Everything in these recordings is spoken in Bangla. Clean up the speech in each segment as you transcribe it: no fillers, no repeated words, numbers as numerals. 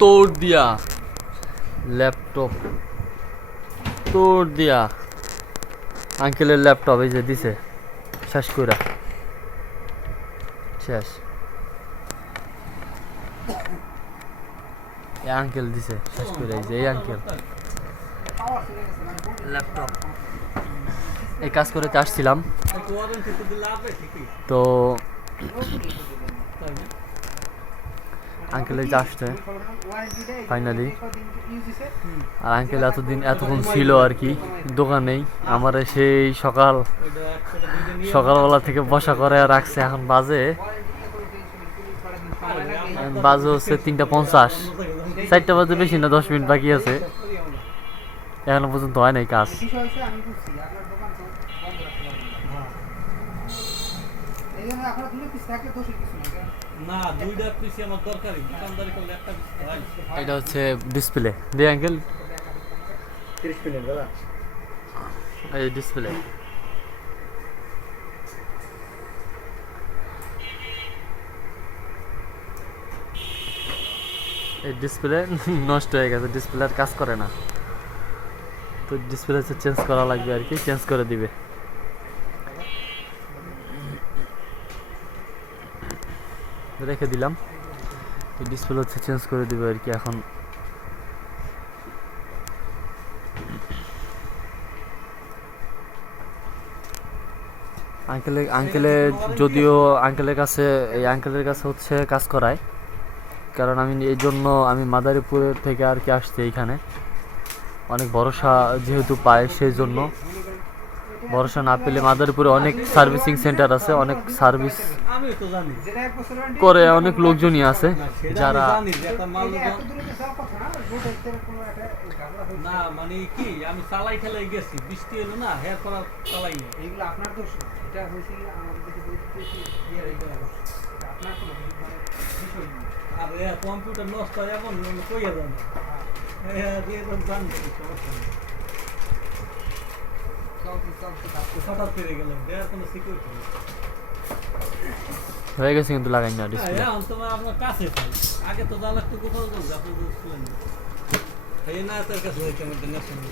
तोड़ दिया लैपटप तोड़ दिया আঙ্কেলের ল্যাপটপ এই যে দিছে শেষ কইরা শেষ এই আঙ্কেল দিছে শেষ কইরা এই যে এই আঙ্কেল ল্যাপটপ এই কাজ করে আসছিলাম তো আঙ্কেল এই আসছে ফাইনালি আর আঙ্কেল এতক্ষণ ছিল আর কি দোকানেই আমার সেই সকালবেলা থেকে বসা করে রাখছে এখন বাজে হচ্ছে 3:50 4টা বাজে বেশি না 10 মিনিট বাকি আছে এখনো পর্যন্ত হয় নাই কাজ এটা হচ্ছে ডিসপ্লে দিয়ে আঙ্কেল 30 মিনিট দাদা এই ডিসপ্লে এই ডিসপ্লে নষ্ট হয়ে গেছে ডিসপ্লে আর কাজ করে না তো ডিসপ্লে চেঞ্জ করা লাগবে আর কি চেঞ্জ করে দিবে রেখে দিলাম এই ডিসপ্লে হচ্ছে চেঞ্জ করে দিবে আর কি এখন যদিও আঙ্কেলের কাছে হচ্ছে কাজ করায় কারণ আমি মাদারীপুর থেকে আর কি আসছি এইখানে অনেক ভরসা যেহেতু পায় সেই জন্য ভরসা না পেলে মাদারীপুরে অনেক সার্ভিসিং সেন্টার আছে অনেক সার্ভিস করে অনেক লোকজনই আছে যারা না মানে কি আমি চালাই ঠেলাই গেছি বৃষ্টি এলো না হেয়ার করা চালাই না এইগুলো আপনার দোষ না এটা হইছে আমাদের আপনার কোনো বিষয় না আর কম্পিউটার নষ্ট হয় এখন কইয়া যান হ্যাঁ দিয়ে তো জান সমস্যা নেই হঠাৎ পেরে গেলাম এর কোনো সিকিউরিটি নেই হয়ে গেছে কিন্তু লাগাই না ডিসপ্লে হ্যাঁ তোমার আপনার কাছে পাই আগে তো যা লাগতো কোথাও বলছে আপনি তো শুনেন এই না তার কাছে হইছে আমাদের ন্যাশনাল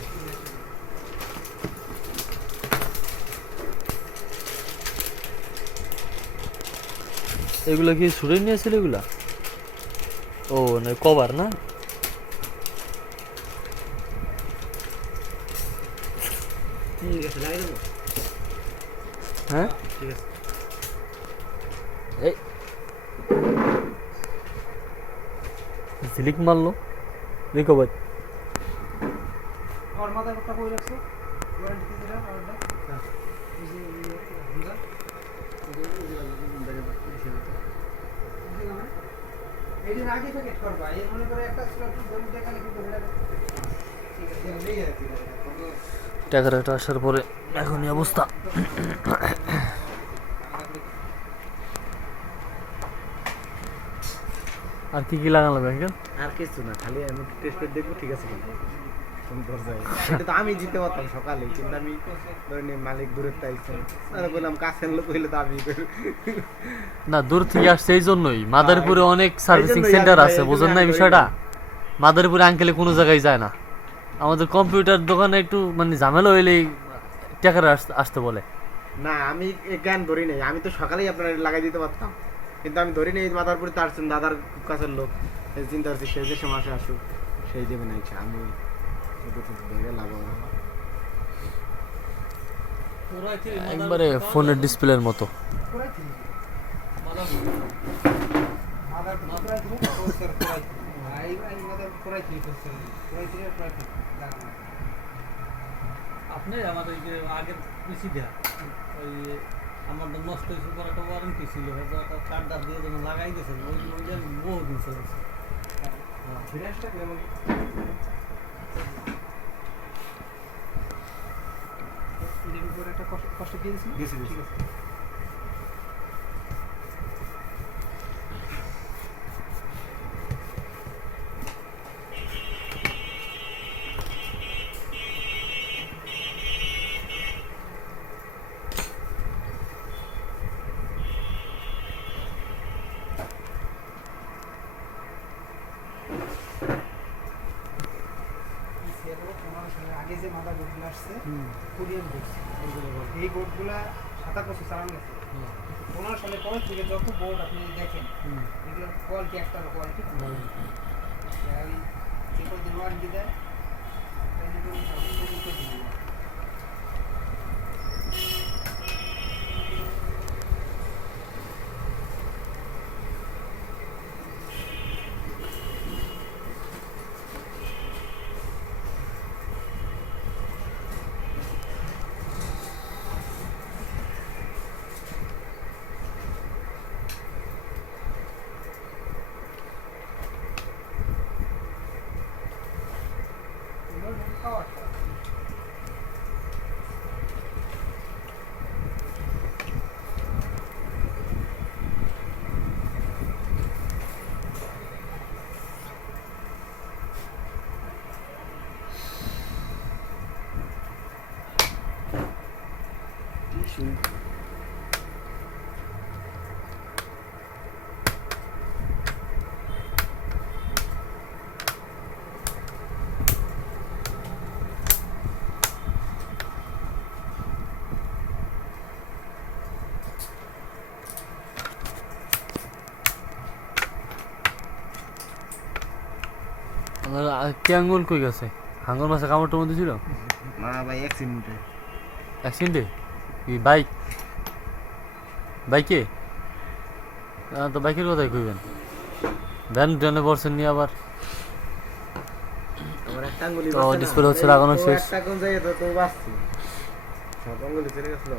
এগুলা কি ছুড়ে নিয়েছিল এগুলা ও না কভার না ঠিক আছে লাগাই দেব হ্যাঁ ঠিক আছে এই ঝিলিক মারলো দেখো ভাই আর মাথা একটা কই রাখছো ওয়ারেন্টি দিরা আরটা এই যে বুঝা এই যে আগে প্যাকেট করবা এই মনে করে একটা স্লট জমি দেখালে কিন্তু এটা ঠিক আছে নেই আর কি টাকাটা আসার পরে এখনই অবস্থা আর কি কি লাগানো লাগবে আঙ্কেল আর কিছু না খালি আমি টেস্ট করে দেখবো ঠিক আছে কিনা কোন পর্যায়ে এটা তো আমি জিতে পারতাম সকালে কিন্তু আমি ধরেন মালিক দূরের তাইছেন আর বললাম কাছের লোক হইলে তো আমি না দূর থেকে আসছে এই জন্যই মাদারীপুরে অনেক সার্ভিসিং সেন্টার আছে বুঝেন না বিষয়টা মাদারীপুরে আঙ্কেলে কোনো জায়গায় যায় না আমাদের কম্পিউটার দোকানে একটু মানে ঝামেলা হইলেই টাকার আসতে বলে না আমি জ্ঞান ধরি নাই আমি তো সকালেই আপনার লাগাই দিতে পারতাম কিন্তু আমি ধরি নাই মাদারপুরে তার দাদার কাছের লোক চিন্তা করছি সে যে মাসে আসুক সেই দেবে না ইচ্ছা আমি একবারে ফোনের ডিসপ্লের মতো আপনি আমাদের আগের পিসি দেয়া ওই আমাদের নষ্ট হয়েছে পর একটা ওয়ারেন্টি ছিল একটা কার্ডটা দিয়ে যখন লাগাই দিয়েছেন ওই ওইটা বহু দিন চলেছে ফিরাসটা কেমন এর উপরে একটা কষ্ট দিয়েছি ঠিক আছে আসছে হুম কোরিয়ান বোট। ওইগুলো ভালো। এই বোটগুলা ৭ বছর চালানো গেছে। হুম 15 সালের পর থেকে যত বোট আপনি দেখেন হুম এগুলোর কোয়ালিটি একটা কোয়ালিটি ভালো। ওই যে কদিন ওয়ারেন্টি দেয় তাই জন্য আমি সবুজ করে দিই। এগুলোর পাওয়ার আমার কি আঙ্গুল কই গেছে? আঙ্গুল মাছে কামড়টার মধ্যে ছিল না ভাই অ্যাক্সিডেন্টে অ্যাক্সিডেন্টে? কি বাইক? বাইকে? তো বাইকের কথাই কইবেন। ভ্যান ট্যানে পড়ছেন নিয়ে আবার। আমার একটা আঙ্গুলি তো ডিসপ্লে হচ্ছে লাগানো শেষ। একটা কোন জায়গায় তো বাঁচছি সব আঙ্গুলি চলে গেছিল